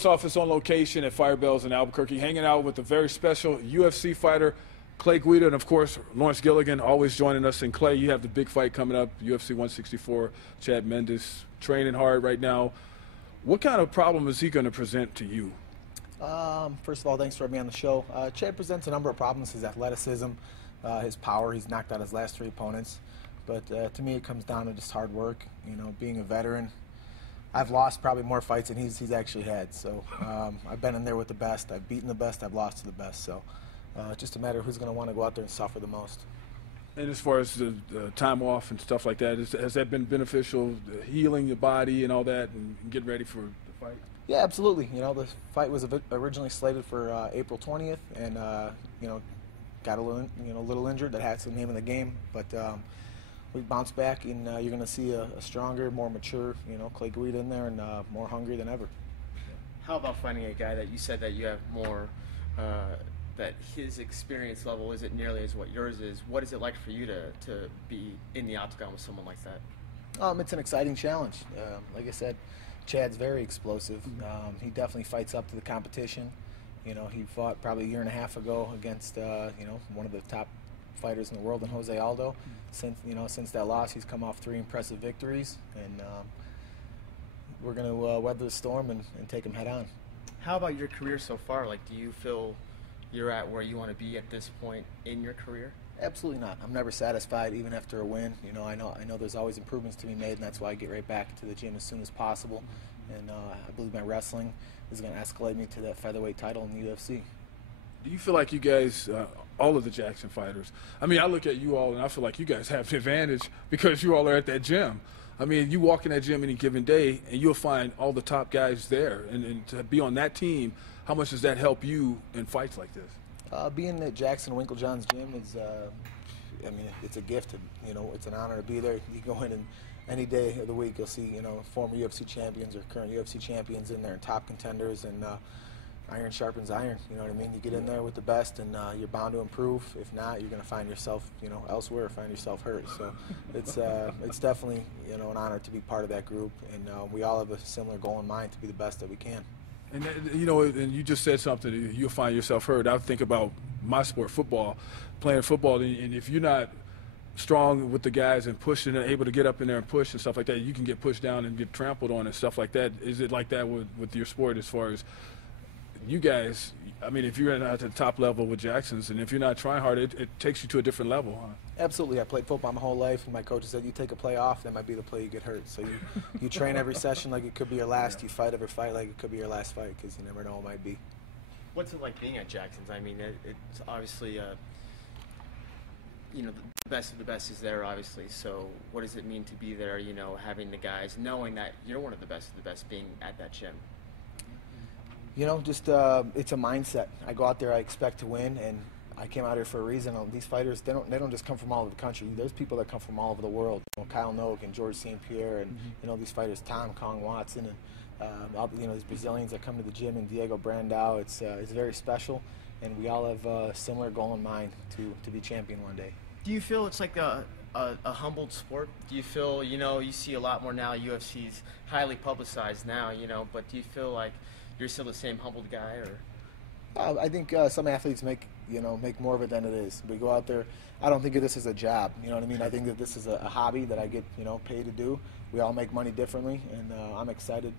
Sports Office on location at Fire Bells in Albuquerque, hanging out with a very special UFC fighter, Clay Guida, and of course Lawrence Gilligan always joining us. And Clay, you have the big fight coming up, UFC 164, Chad Mendes, training hard right now. What kind of problem is he going to present to you? First of all, thanks for having me on the show. Chad presents a number of problems: his athleticism, his power. He's knocked out his last 3 opponents. But to me, it comes down to just hard work. You know, being a veteran, I've lost probably more fights than he's actually had. So I've been in there with the best. I've beaten the best. I've lost to the best. So it's just a matter of who's going to want to go out there and suffer the most. And as far as the time off and stuff like that, has that been beneficial, healing your body and all that, and getting ready for the fight? Yeah, absolutely. You know, the fight was originally slated for April 20th, and you know, got a little injured. That had some name in the game, but we bounced back, and you're going to see a stronger, more mature, you know, Clay Guida in there, and more hungry than ever. How about finding a guy that you said that you have more, that his experience level isn't nearly as what yours is? What is it like for you to be in the octagon with someone like that? It's an exciting challenge. Like I said, Chad's very explosive. He definitely fights up to the competition. You know, he fought probably a year and a half ago against you know, one of the top fighters in the world in Jose Aldo. Since that loss, he's come off 3 impressive victories, and we're going to weather the storm and take him head on. How about your career so far? Like, do you feel you're at where you want to be at this point in your career? Absolutely not. I'm never satisfied, even after a win. You know, I know there's always improvements to be made, and that's why I get right back to the gym as soon as possible. And I believe my wrestling is going to escalate me to that featherweight title in the UFC. Do you feel like you guys, all of the Jackson fighters, I mean, I look at you all and I feel like you guys have the advantage because you all are at that gym. I mean, you walk in that gym any given day and you'll find all the top guys there. And to be on that team, how much does that help you in fights like this? Being at Jackson Winklejohn's gym is, I mean, it's a gift. You know, it's an honor to be there. You go in and any day of the week, you'll see, you know, former UFC champions or current UFC champions in there, and top contenders, and iron sharpens iron. You know what I mean? You get in there with the best, and you're bound to improve. If not, you're going to find yourself, you know, elsewhere, or find yourself hurt. So it's definitely, you know, an honor to be part of that group, and we all have a similar goal in mind to be the best that we can. And you know, and you just said something. You'll find yourself hurt. I think about my sport, football, playing football, and if you're not strong with the guys and pushing and able to get up in there and push and stuff like that, you can get pushed down and get trampled on and stuff like that. Is it like that with your sport as far as you guys? I mean, if you're at the top level with Jackson's, and if you're not trying hard, it takes you to a different level, huh? Absolutely. I played football my whole life, and my coach said, you take a play off, that might be the play you get hurt. So you train every session like it could be your last. You fight every fight like it could be your last fight, because you never know what it might be. What's it like being at Jackson's? I mean, it's obviously, you know, the best of the best is there, obviously. So what does it mean to be there, you know, having the guys, knowing that you're one of the best being at that gym? You know, just it's a mindset. I go out there, I expect to win, and I came out here for a reason. These fighters, they don't just come from all over the country. There's people that come from all over the world. You know, Kyle Noak and George St. Pierre, and you know, these fighters, Tom Kong Watson, and you know, these Brazilians that come to the gym, and Diego Brandao. It's very special, and we all have a similar goal in mind to be champion one day. Do you feel it's like a humbled sport? Do you feel, you know, you see a lot more now, UFC's highly publicized now, you know, but do you feel like you're still the same humbled guy, or? I think some athletes make more of it than it is. We go out there. I don't think of this as a job. You know what I mean? I think that this is a hobby that I get, you know, paid to do. We all make money differently, and I'm excited,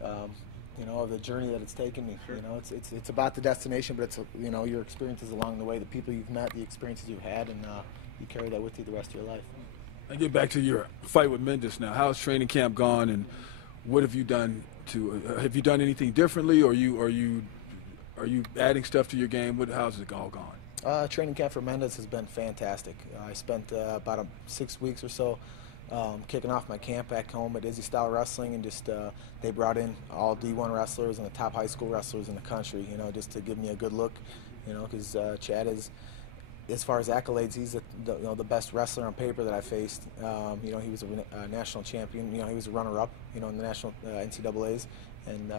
you know, of the journey that it's taken me. Sure. You know, it's about the destination, but it's, you know, your experiences along the way, the people you've met, the experiences you've had, and you carry that with you the rest of your life. I get back to your fight with Mendes now. How's training camp gone, and what have you done to? Have you done anything differently, or are you adding stuff to your game? How's it all gone? Training camp for Mendes has been fantastic. I spent about 6 weeks or so kicking off my camp back home at Izzy Style Wrestling, and just they brought in all D1 wrestlers and the top high school wrestlers in the country, you know, just to give me a good look, you know, because Chad is, as far as accolades, he's the best wrestler on paper that I faced. You know, he was a national champion. You know, he was a runner-up, you know, in the national NCAA's, and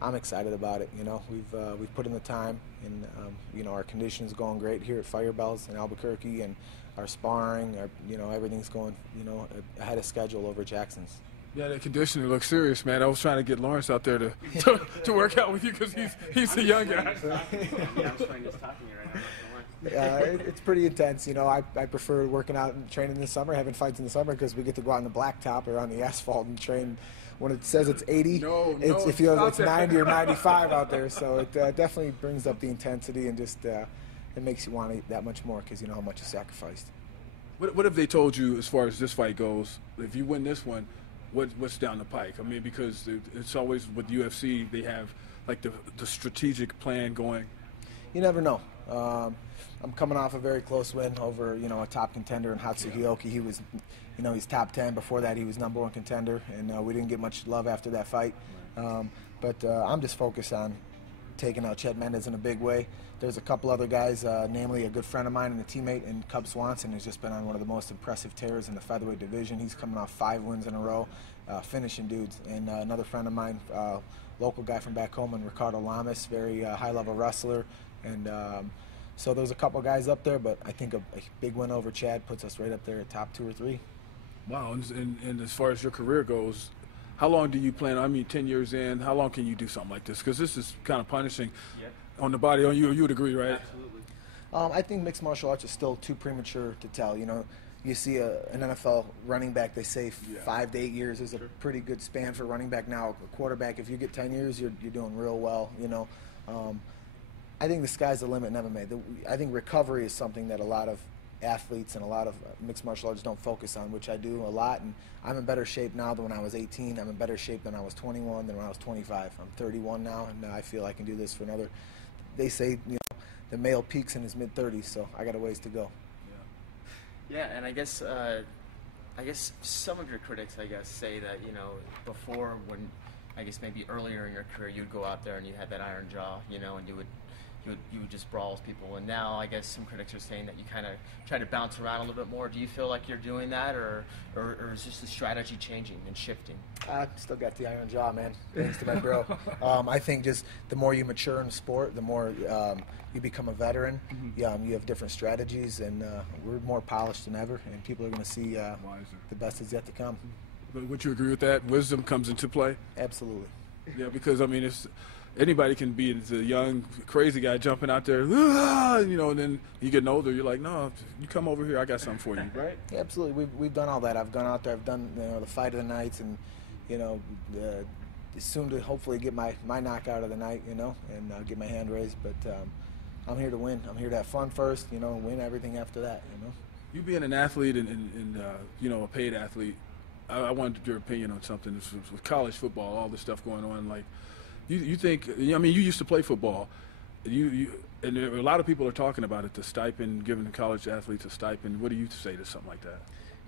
I'm excited about it. You know, we've put in the time, and you know, our conditioning's going great here at Fire Bells in Albuquerque, and our sparring, you know, everything's going, you know, ahead of schedule over at Jackson's. Yeah, the conditioning looks serious, man. I was trying to get Lawrence out there to work out with you because he's a young guy. Yeah, I'm starting to talking to you right now. It's pretty intense. You know, I prefer working out and training in the summer, having fights in the summer, because we get to go out on the blacktop or on the asphalt and train. When it says it's 80, it feels it's 90 or 95 out there. So it definitely brings up the intensity and just it makes you want to eat that much more because you know how much you sacrificed. What have they told you as far as this fight goes? If you win this one, what's down the pike? I mean, because it's always with UFC, they have like the strategic plan going. You never know. I'm coming off a very close win over, you know, a top contender in Hatsuhioki. He was, you know, he's top 10. Before that, he was #1 contender, and we didn't get much love after that fight. But I'm just focused on taking out Chad Mendes in a big way. There's a couple other guys, namely a good friend of mine and a teammate in Cub Swanson, who's just been on one of the most impressive tears in the featherweight division. He's coming off 5 wins in a row, finishing dudes. And another friend of mine, local guy from back home, and Ricardo Lamas, very high-level wrestler. And so there's a couple guys up there, but I think a big win over Chad puts us right up there at top 2 or 3. Wow, and as far as your career goes, how long do you plan? I mean, 10 years in, how long can you do something like this? Because this is kind of punishing on the body. On you would agree, right? Absolutely. I think mixed martial arts is still too premature to tell. You know, you see an NFL running back, they say 5 to 8 years is a pretty good span for running back. Now, a quarterback, if you get 10 years, you're doing real well. You know, I think the sky's the limit in MMA. I think recovery is something that a lot of athletes and a lot of mixed martial arts don't focus on, which I do a lot. And I'm in better shape now than when I was 18. I'm in better shape than I was 21, than when I was 25. I'm 31 now, and I feel I can do this for another. They say, you know, the male peaks in his mid-30s, so I got a ways to go. Yeah, and I guess some of your critics, say that, you know, before, when I guess maybe earlier in your career, you'd go out there and you had that iron jaw, you know, and you would just brawl with people. And now I guess some critics are saying that you kind of try to bounce around a little bit more. Do you feel like you're doing that, or is just the strategy changing and shifting? I still got the iron jaw, man. Thanks to my bro. I think just the more you mature in the sport, the more you become a veteran. Mm-hmm. You have different strategies, and we're more polished than ever, and people are going to see the best is yet to come. But would you agree with that? Wisdom comes into play? Absolutely. Yeah, because, I mean, anybody can be the young, crazy guy jumping out there, you know, and then you getting older, you're like, no, you come over here, I got something for you, right? Yeah, absolutely. We've done all that. I've gone out there, I've done, you know, the fight of the nights, and, you know, soon to hopefully get my knockout of the night, you know, and get my hand raised. But I'm here to win. I'm here to have fun first, you know, and win everything after that, you know. You being an athlete and you know, a paid athlete, I wanted your opinion on something. With college football, all this stuff going on, like, you think, I mean, you used to play football. And a lot of people are talking about it, the stipend, giving the college athletes a stipend. What do you say to something like that?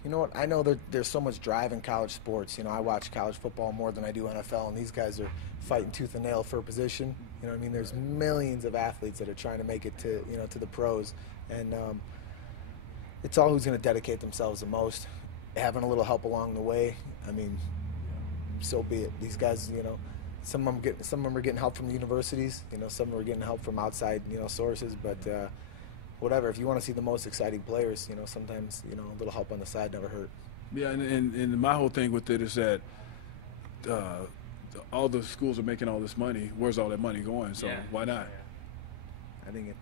You know what? I know that there's so much drive in college sports. You know, I watch college football more than I do NFL, and these guys are fighting tooth and nail for a position. You know what I mean? There's millions of athletes that are trying to make it to, you know, to the pros. And it's all who's going to dedicate themselves the most. Having a little help along the way, I mean, so be it. These guys, you know, some of them are getting help from the universities. You know, some of them are getting help from outside, you know, sources. But whatever. If you want to see the most exciting players, you know, sometimes, you know, a little help on the side never hurt. Yeah, and my whole thing with it is that all the schools are making all this money. Where's all that money going? So why not? I think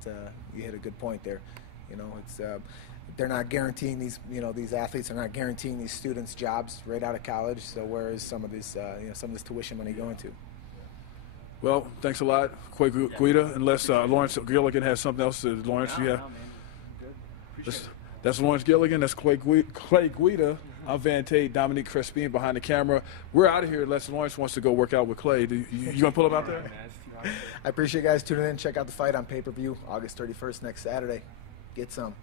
you hit a good point there. You know, it's they're not guaranteeing these, you know, these athletes are not guaranteeing these students jobs right out of college. So where is some of this, you know, some of this tuition money going to? Well, thanks a lot, Clay Guida. Unless Lawrence Gilligan has something else, Lawrence, you have. No, man. Good. That's Lawrence Gilligan. That's Clay Guida. I'm Van Tate, Dominique Crespin behind the camera. We're out of here unless Lawrence wants to go work out with Clay. You gonna pull him out there? I appreciate you guys tuning in. Check out the fight on pay-per-view August 31st next Saturday. Get some.